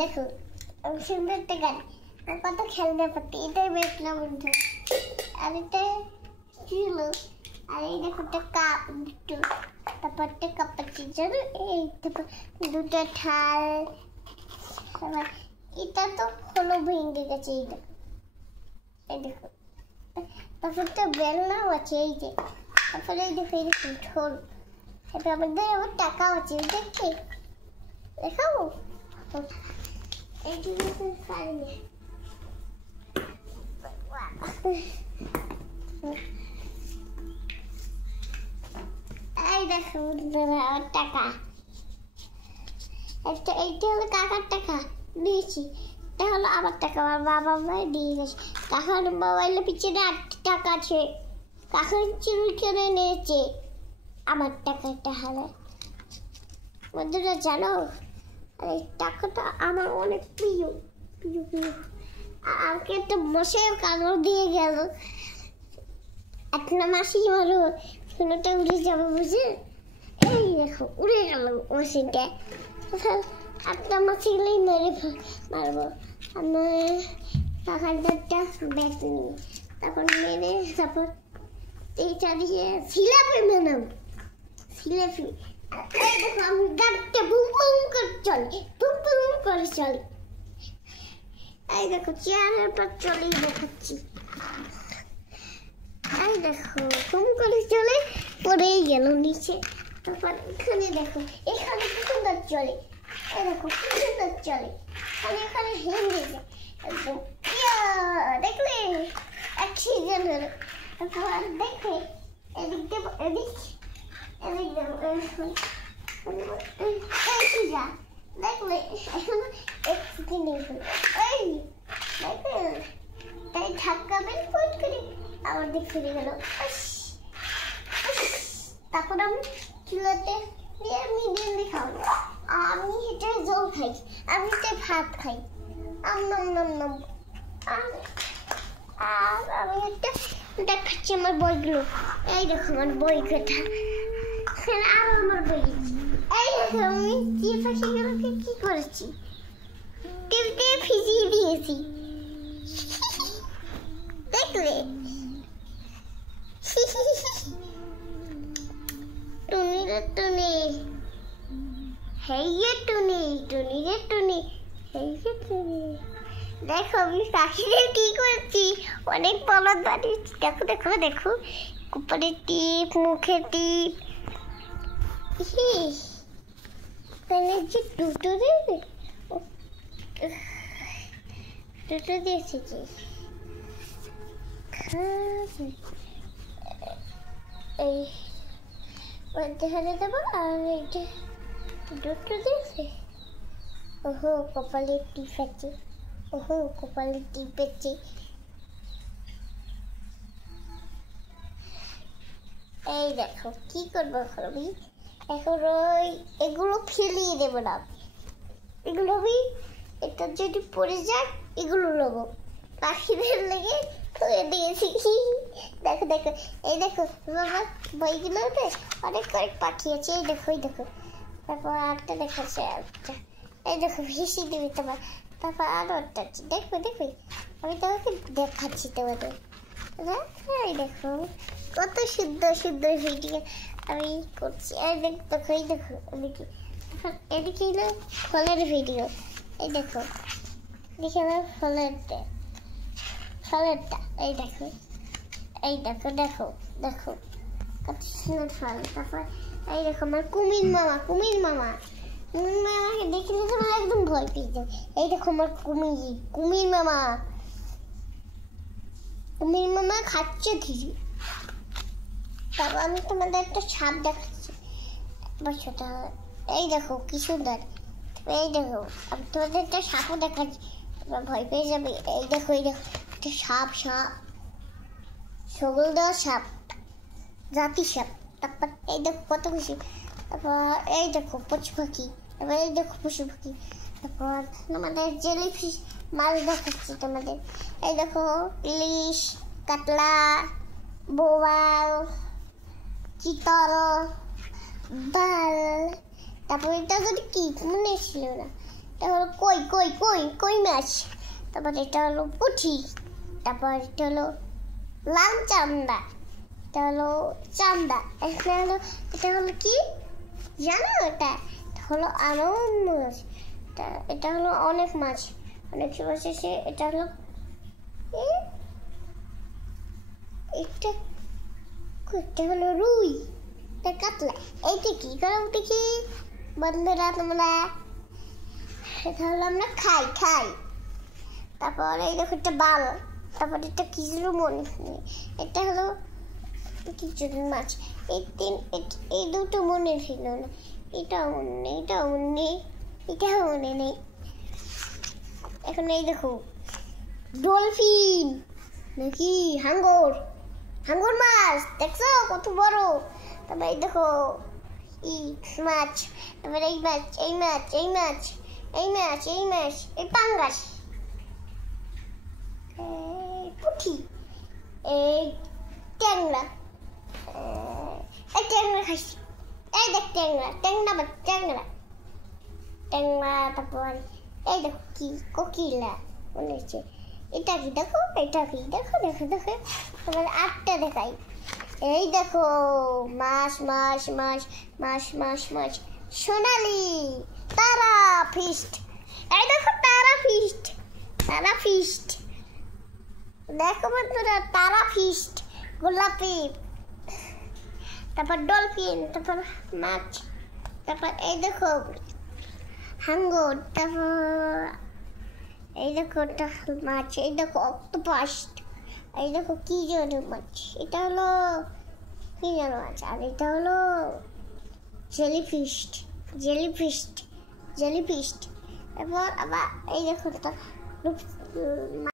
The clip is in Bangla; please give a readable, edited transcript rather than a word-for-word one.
দেখো আমি সুন্দর একটা গান আর কত খেলনা পাতি এটাই বেচলাম বন্ধু আর এটা ছিল আর এই দেখো একটা কাপ দুটো তারপর একটা কাপ পাচ্ছি জানো এই দুটো থাল এটা তো হলো ভেঙে গেছে এই দেখো তারপর তো বেলনাও আছে এই যে তারপরে এই দেখো ঝোল এটা আমাদের আবার টাকাও আছে দেখতে দেখাবো এই দেখো আমার টাকা এইটা হলো কাকার টাকা দিয়েছি এটা হলো আমার টাকা আমার বাবা মাই দিয়ে গেছে কাকার মোবাইলের পিছনে 8 টাকা আছে কাকার চুরি করে নিয়েছে আমার টাকাটা হালে বন্ধুরা জানো এই টাকাটা আমার অনেক প্রিয় প্রিয় প্রিয় আমাকে একটা মশাই কাগজ দিয়ে গেল একটা মাসি মারো কোনোটা উড়ে যাবে বুঝে এই দেখো উড়ে গেল মশাইটা একটা মাসি গেলেই মারবো আমি কাকারটা ব্যাট নিয়ে তারপর মেরে তারপর এই চারিয়ে সিলাপে মেনাম সিলাপি এই দেখো আমি গাড়িটা বুম বুম করে চলে বুম বুম করে চলে এই দেখো চেয়ারের পর চলেই দেখাচ্ছি এই দেখো বুম করে চলে পড়েই গেল নিচে তারপর এখানে দেখো এখানে কি সুন্দর চলে এই দেখো কি সুন্দর চলে আমি এখানে হেঁটে যায় একদম দেখলে অ্যাক্সিডেন্ট হলো তারপর দেখে এদিক দেবো এদিক দেখলে এখন এক সেকেন্ড এই দেখে তাই ধাক্কা বের করে আমার দিক ফিরে গেল তারপর আমি চুলাতে দিয়ে মিডিয়ামে খাওয়াবো আমি এটা জল খাই আমি এটা ভাত খাই নাম আর আমি একটা দেখাচ্ছি আমার বইগুলো এই দেখো আমার বই কথা আর আমার বই এই দেখো আমি টিয়া পাখিগুলোকে কি করেছি তেলতে ভিজিয়ে দিয়েছি দেখলে টুনি রে টুনি হেইয়ে টুনি টুনি রে টুনি হেইয়ে টুনি দেখো আমি পাখিদের কি করেছি অনেক বলদ বানিয়েছি দেখো দেখো দেখো উপরে টিপ মুখে টিপ তাহলে যে দুটো দেবে দুটো দিয়েছি কি এই মধ্যখানে দেবো আর এইটা দুটো দিয়েছে ওহো কপালে টিপ আছে ওহো কপালে টিপ আছে এই দেখো কি করবো এখন আমি এখন ওই এগুলো ফেলিয়ে দেবো না এগুলো আমি এটা যদি পড়ে যায় এগুলো নেবো পাখিদের লেগে ধুয়ে দিয়েছি দেখো দেখো এই দেখো বাবা বইগুলোতে অনেক অনেক পাখি আছে এই দেখো তারপর আরেকটা দেখাচ্ছে আরেকটা এই দেখো ভেসে দেবে তোমার তারপর আরো একটা আছে দেখো দেখো আমি তোমাকে দেখাচ্ছি তোমাদের এই দেখো কত সুন্দর সুন্দর ভিডিও আমি করছি এই দেখো এই দেখো এদিকে এদিকে হলো ফলের ভিডিও এই দেখো দেখে আমার ফলেরটা এই দেখো দেখো কত সুন্দর ফল তারপর এই দেখো আমার কুমির মামাকে দেখলে তোমার একদম ভয় পেয়ে যাবে এই দেখো আমার কুমির মামা খাচ্ছে ধীরে তারপর আমি তোমাদের একটা সাপ দেখাচ্ছি সেটা এই দেখো কি সুন্দর এই দেখো আমি তোমাদের একটা সাপও দেখাচ্ছি ভয় পেয়ে যাবে এই দেখো একটা সাপ সবল দেওয়া সাপ জাতি সাপ তারপর এই দেখো কত খুশি তারপর এই দেখো পশু পাখি তারপর এই দেখো পশু পাখি তারপর আমাদের জেলিফিশ মাছ দেখাচ্ছি তোমাদের এই দেখো ইলিশ কাতলা বোয়াল চিতল ডাল তারপর এটা যদি কি মনে ছিল না এটা হলো কই কই কই কই মাছ। তারপর এটা হলো পুঁটি। তারপর এটা হলো লাল চান্দা। এটা হলো চান্দা। এটা হলো কি জানো? এটা হলো আরো মাছ। এটা হলো অনেক মাছ, অনেক মাছ এসে এটা হলো এটা হলো রুই, এটা কাতলা। এইটা কি করো দেখি বন্ধুরা তোমরা? এটা হলো আমরা খাই খাই। তারপর এই দেখো একটা বাল। তারপর এটা কি ছিল মনে নেই। এটা হলো কিছু মাছ। এই দুটো মনে ছিল না। এটাও মনে নেই, এটাও মনে নেই, এটাও মনে নেই। এখন এই দেখো ডলফিন নাকি হাঙ্গর, হাঙ্গর মাছ দেখছো কত বড়। তারপর এই দেখো মাছ। তারপর এই মাছ, এই মাছ, এই মাছ, এই মাছ, এই মাছ, এই পাঙ্গাস, পুঁটি, এই ট্যাংরা, এই ট্যাংরা খাইছি। এই দেখ ট্যাংরা, ট্যাংরা বা ট্যাংরা, ট্যাংরা। তারপর এই দেখো কি কোকিলা মনে হচ্ছে। এটা কি দেখো, এটা কি দেখো, দেখো দেখো। তারপরে আটটা দেখাই। এই দেখো মাছ মাছ মাছ মাছ মাছ মাছ সোনালি তারা ফিস্ট। এই দেখো তারা ফিস্ট, তারা ফিস্ট। দেখো বন্ধুরা তারা ফিস্ট গোলাপি। তারপর ডলফিন, তারপর মাছ। তারপর এই দেখো হাঙ্গর। তারপর এই দেখো মাছ। এই দেখো অক্টোপাস। এই দেখো কি যেন মাছ। এটা হলো কি যেন মাছ। আর এটা হলো জেলিফিশ, জেলিফিশ, জেলিফিশ। এরপর আবার এই দেখো